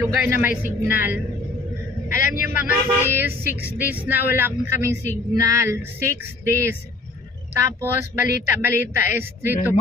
lugar na may signal. Alam niyo mga sis, 6 days na wala kaming signal. 6 days. Tapos balita is 3 to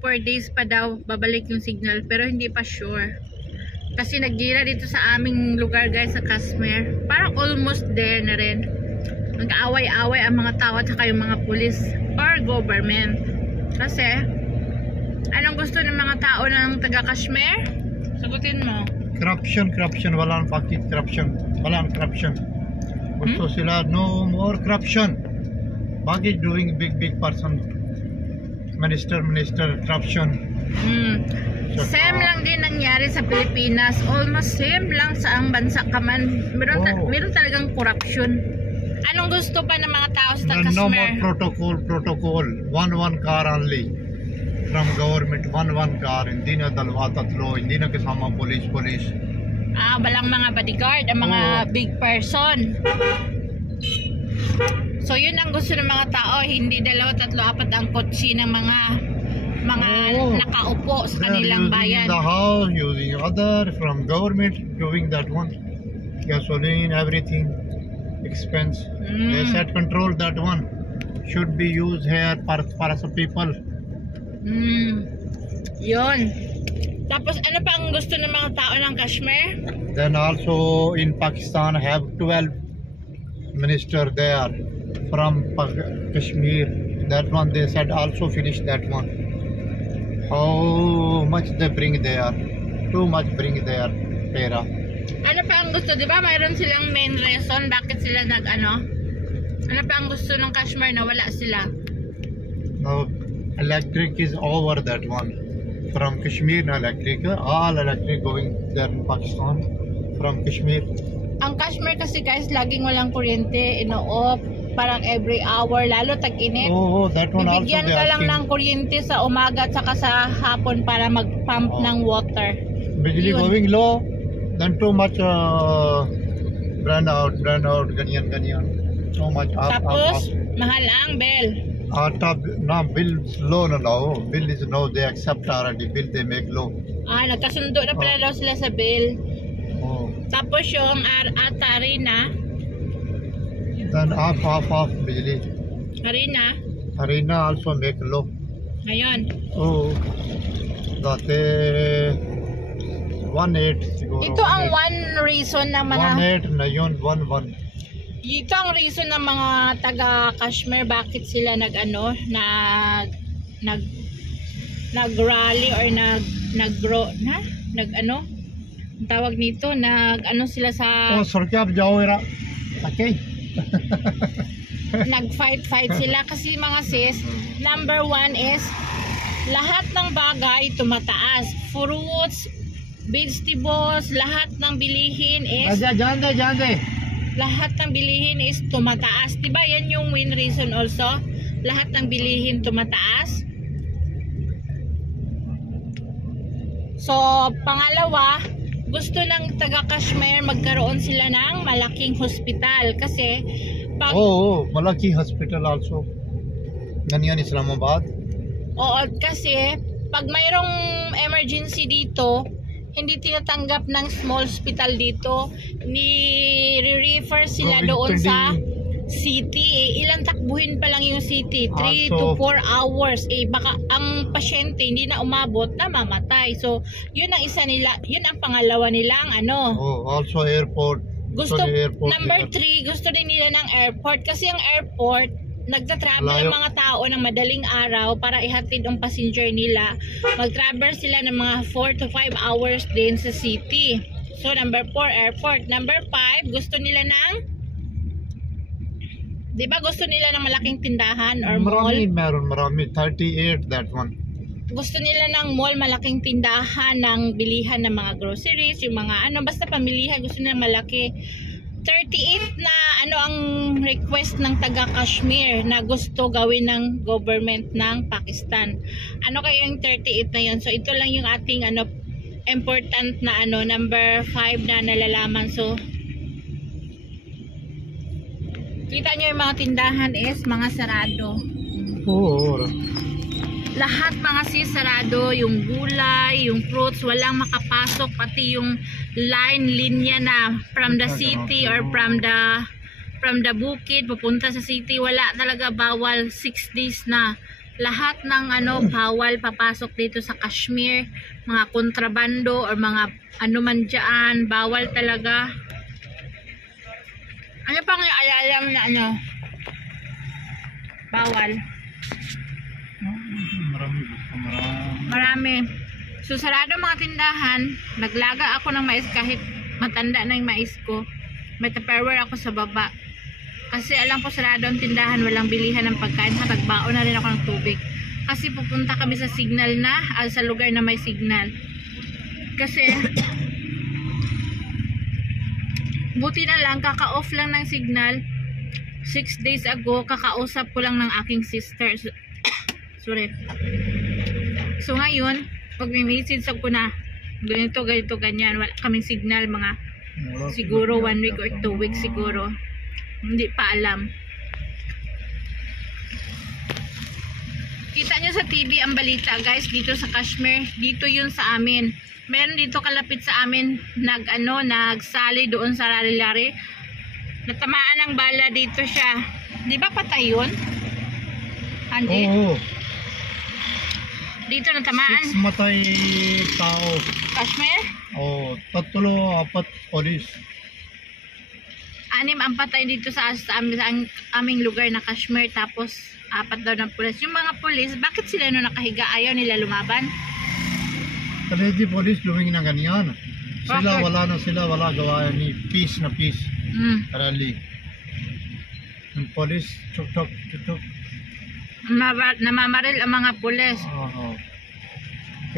4 days pa daw babalik yung signal, pero hindi pa sure. Kasi naggira dito sa aming lugar guys sa Kashmir. Parang almost there na rin. Nag-aaway-away ang mga tao at saka yung mga pulis or government. Kasi anong gusto ng mga tao ng taga Kashmir? Sagutin mo. Corruption. Walang pakit corruption. Walang corruption. Gusto sila no more corruption. Bakit doing big person? Minister corruption. Same lang din nangyari sa Pilipinas. Almost same lang sa ang bansa ka man. Meron talagang corruption. Anong gusto pa ng mga tao sa Kashmir? No more protocol. One car only. From government, one car. Hindi na tatlo. Hindi na kasama police. Walang mga bodyguard, ang mga big person. So yun ang gusto ng mga tao. Hindi 2, 3, 4 ang kotse ng mga nakaupo sa kanilang bayan. The house, using other from government, doing that one. Gasoline, everything, expense. They set control that one. Should be used here para sa people. Yun. Tapos ano pa ang gusto ng mga tao ng Kashmir? Then also in Pakistan have 12 minister there from Kashmir. That one they said also finish that one. How much they bring there? Too much bring there. Pera. Ano pa ang gusto? Diba mayroon silang main reason bakit sila Ano pa ang gusto ng Kashmir na wala sila? Now electric is over that one. From Kashmir na electric. All electric going there in Pakistan. From Kashmir. Ang Kashmir kasi guys laging walang kuryente. Ino-off. Parang every hour, lalo tag-init. That one bibigyan also ka lang ng kuryente sa umaga at saka sa hapon para mag-pump ng water. Bijli going low, then too much brand out, ganyan. So much Tapos, mahal ang bill. Bill low no. Bill is no, they accept already. Bill they make low. Nagkasundo na pala daw sila sa bill. Tapos yung Arena. Then off bijli. Arena also make low. Ngayon. Dati 1.8 Ito ang one reason ng mga 1.8 na yun, 1.1. Ito ang reason ng mga taga Kashmir bakit sila nag-rally or tawag nito, sila sa Surkyab jao era. Okay. nag-fight sila kasi mga sis, number 1 is lahat ng bagay tumataas. Fruits, vegetables, lahat ng bilihin is lahat ng bilihin is tumataas. Diba yan yung main reason also? Lahat ng bilihin tumataas. So, pangalawa, gusto ng taga Kashmir magkaroon sila ng malaking hospital kasi pag malaki hospital also. Ganyan Islamabad. Kasi pag mayroong emergency dito, hindi tinatanggap ng small hospital dito. Ni-refer sila doon sa city. Ilang takbuhin pa lang yung city, 3 to 4 hours. Baka ang pasyente hindi na umabot na mamatay. So yun ang isa nila, yun ang pangalawa nilang also airport. Number 3, gusto din nila ng airport kasi ang airport nagtatravel ang mga tao ng madaling araw para ihatid ang passenger nila. Mag-travel sila ng mga 4 to 5 hours din sa city. So number 4, airport. Number 5, gusto nila ng gusto nila ng malaking tindahan or mall? Marami. 38 that one. Gusto nila ng mall, malaking tindahan ng bilihan ng mga groceries, yung mga basta pamilihan, gusto nila malaki. 38 na ang request ng taga Kashmir na gusto gawin ng government ng Pakistan. Ano kaya yung 38 na yun? So ito lang yung ating important na number 5 na nalalaman. So kita nyo yung mga tindahan is mga sarado. lahat mga sis sarado, yung gulay, yung fruits, walang makapasok, pati yung linya na from the city or from the bukid pupunta sa city, wala talaga, bawal. 6 days na lahat ng bawal papasok dito sa Kashmir, mga kontrabando or mga ano man dyan, bawal talaga. Ano pang ialam na bawal? Marami. So sarado mga tindahan. Naglaga ako ng mais kahit matanda na yung mais ko. May tupperware ako sa baba. Kasi alam ko sarado ang tindahan, walang bilihan ng pagkain. Nagbaon na rin ako ng tubig. Kasi pupunta kami sa signal na, sa lugar na may signal. Kasi buti na lang, kaka-off lang ng signal. 6 days ago, kakausap ko lang ng aking sister. Sorry. So ngayon, pag may message ko na ganito, ganyan, wala kaming signal, mga siguro 1 week or 2 weeks siguro. Hindi pa alam. Kita nyo sa TV ang balita guys, dito sa Kashmir, dito yun sa amin. Meron dito kalapit sa amin, nagsali doon sa lari-lari. Natamaan ng bala dito siya. Di ba patay yun? Andy? Oo. Dito natamaan. 6 matay tao. Kashmir? Oo. 3-4 polis. 6 ang patay dito sa aming lugar na Kashmir. Tapos 4 daw ng pulis. Yung mga pulis, bakit sila nakahiga? Ayaw nila lumaban? Kasi di polis lumingin na ganyan. Sila wala gawa ni peace na peace. Rally. Yung polis chuk-chuk. Namamaril ang mga pulis. Oo.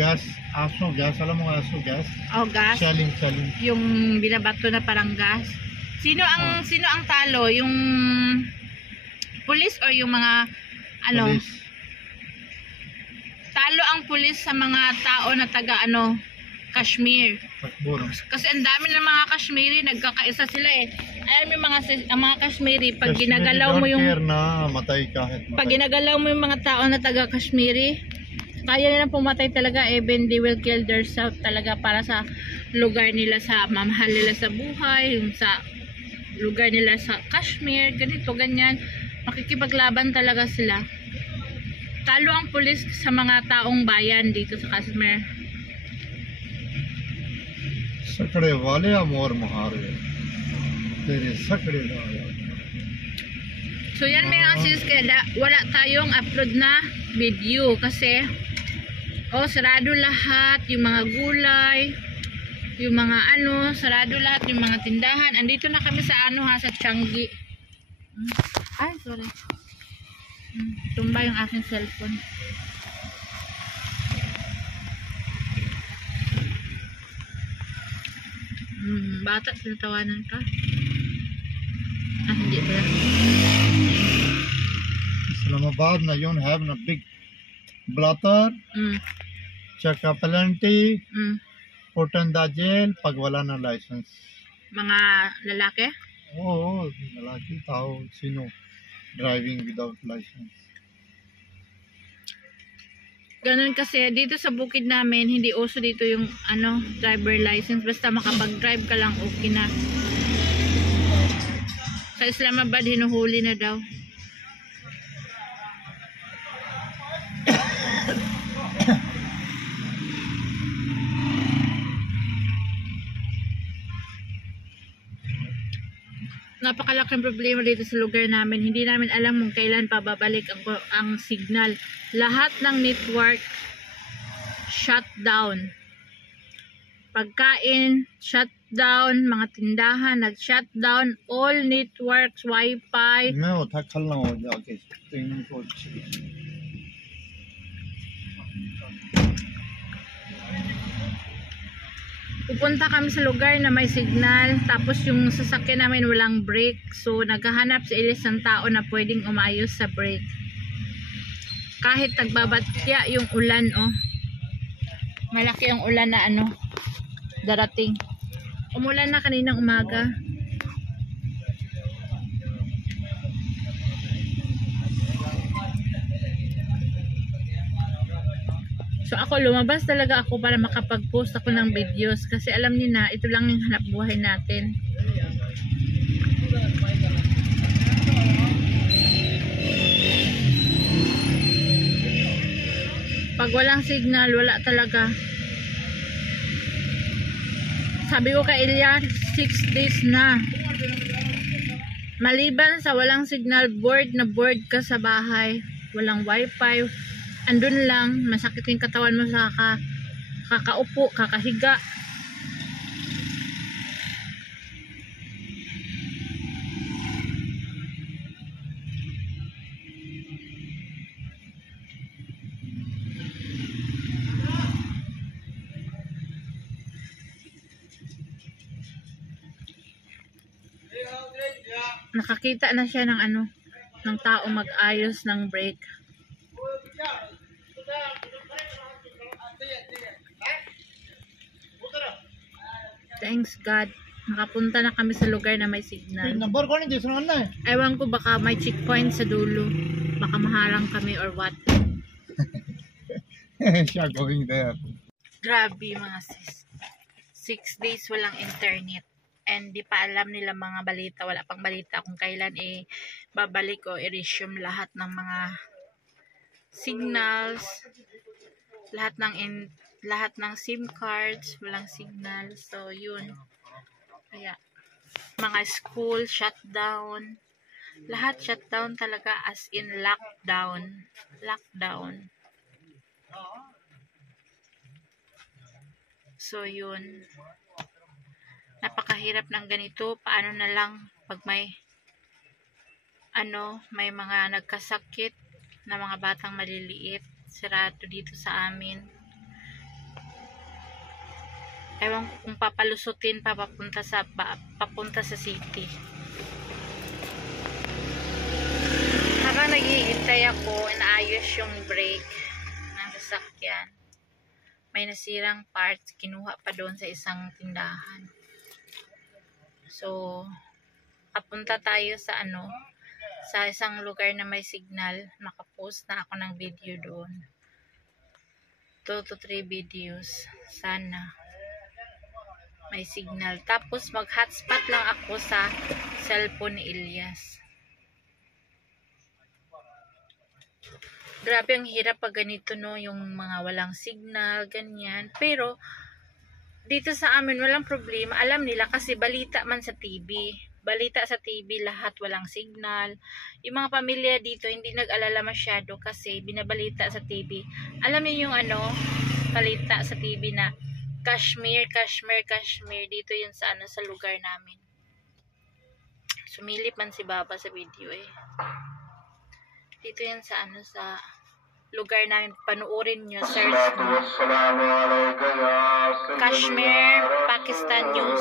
Gas, alam mo gas? Oh, gas. Shelling. Yung binabato na parang gas. Sino ang talo? Yung pulis or yung mga Polis. Talo ang pulis sa mga tao na taga Kashmir. Kasi ang dami ng mga Kashmiri, nagkakaisa sila eh. Alam mo ang mga Kashmiri, pag ginagalaw mo yung pag ginagalaw mo yung mga tao na taga Kashmiri, kaya nilang pumatay talaga, even they will kill themselves talaga para sa lugar nila, sa mamahal nila sa buhay, yung sa lugar nila sa Kashmir, ganito, ganyan. Makikipaglaban talaga sila. Talo ang pulis sa mga taong bayan dito sa Kashmir. सकड़े वाले मोर महारे तेरे सकड़े वाले. So yan mga sis, kaya wala tayong upload na video kasi sarado lahat yung mga gulay, yung mga sarado lahat yung mga tindahan. Andito na kami sa sa Changi. Ay, sorry. Tumba yung aking cellphone. Bata, tinatawanan ka? Hindi pala. Islamabad na yun, have na big blotter, chaka pelanti, put in the jail, pag wala na license. Mga lalaki? Oo, lalaki, tao, sino driving without license. Ganun kasi dito sa bukid namin, hindi uso dito yung driver license, basta makapag-drive ka lang okay na. Sa Islamabad hinuhuli na daw. Napakalaking problema dito sa lugar namin. Hindi namin alam kung kailan pa babalik ang signal. Lahat ng network shutdown. Pagkain, shutdown. Mga tindahan, nag-shutdown. All networks, wifi. मैं वो था खलना हो जाके ट्रेनिंग को pupunta kami sa lugar na may signal, tapos yung sasakyan namin walang brake, so naghahanap sa ilis ng tao na pwedeng umayos sa brake kahit nagbabatya yung ulan. Malaki yung ulan na darating. Umulan na kaninang umaga. So ako lumabas talaga ako para makapag-post ako ng videos kasi alam niyo na ito lang yung hanap buhay natin. Pag walang signal, wala talaga. Sabi ko kay Ilya, 6 days na. Maliban sa walang signal, bored na bored ka sa bahay. Walang wifi. Andun lang, masakit yung katawan mo sa kakaupo, kakahiga. Nakakita na siya ng ng tao mag-ayos ng brake. Thanks God. Nakapunta na kami sa lugar na may signal. Number ko ni Jason na. Ewan ko baka may checkpoint sa dulo. Baka maharang kami or what. Siya going there. Grabe mga sis. 6 days walang internet. And di pa alam nila mga balita. Wala pang balita kung kailan babalik o i-resume lahat ng mga signals. Lahat ng SIM cards. Walang signal. So yun. Kaya mga school shutdown. Lahat shutdown talaga as in lockdown. Lockdown. So yun. Napakahirap ng ganito. Paano na lang pag may may mga nagkasakit na mga batang maliliit. Sarado dito sa amin. Ewan ko kung papalusutin papunta sa city. Habang naghihintay ako, inaayos yung brake ng sasakyan. May nasirang parts, kinuha pa doon sa isang tindahan. So, papunta tayo sa sa isang lugar na may signal. Nakapost na ako ng video doon. 2 to 3 videos. Sana may signal. Tapos mag-hotspot lang ako sa cellphone ni Ilyas. Grabe ang hirap pag ganito yung mga walang signal, ganyan. Pero dito sa amin walang problema. Alam nila kasi balita man sa TV. Balita sa TV lahat walang signal. Yung mga pamilya dito hindi nag-alala masyado kasi binabalita sa TV. Alam niyo yung balita sa TV na Kashmir dito yun sa sa lugar namin. Sumilip man si Baba sa video Dito yan sa sa lugar namin. Panuorin nyo, search nyo. Kashmir, Pakistan News